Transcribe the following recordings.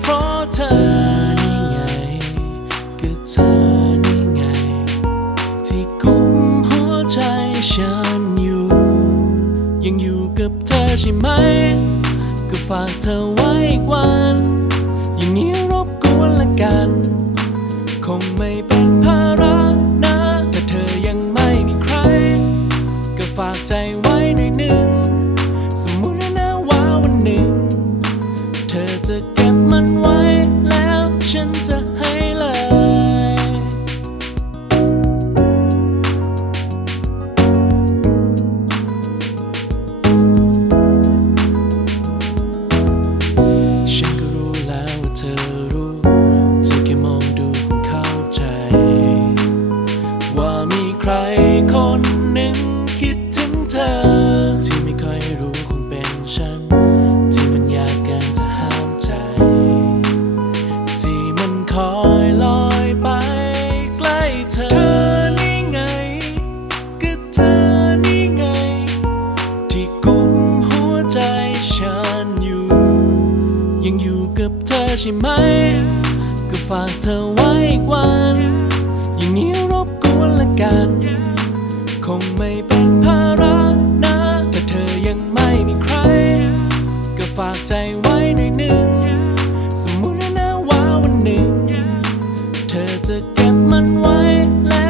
เพราะเธอไงก็เธอนี่ไง ที่กุมหัวใจฉันอยู่ ยังอยู่กับเธอใช่ไหม ก็ฝากเธอไว้กว่า ไว้แล้วฉันจะให้เลย ฉันก็รู้แล้วว่าเธอรู้ เธอแค่มองดูคงเข้าใจ ว่ามีใครคนหนึ่งคิดถึงเธอ อใช่ไหม ก็ฝากเธอไว้อีกวัน อย่างนี้รบกวนละกัน คงไม่เป็นภาระนะแต่เธอยังไม่มีใคร ก็ฝากใจไว้หน่อยหนึ่ง สมมุตินะว่าวันหนึ่ง เธอจะเก็บมันไว้แล้ว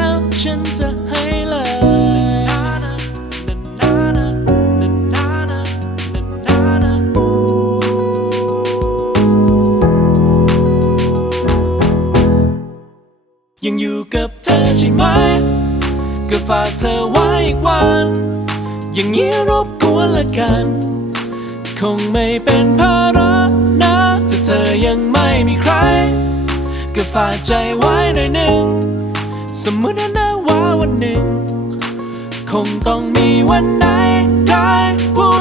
ยังอยู่กับเธอใช่ไหม ก็ฝากเธอไว้อีกวัน อย่างนี้รบกวนละกัน คงไม่เป็นภาระนะแต่เธอยังไม่มีใคร ก็ฝากใจไว้หน่อยหนึ่ง สมมตินะว่าวันหนึ่ง คงต้องมีวันไหนได้พูด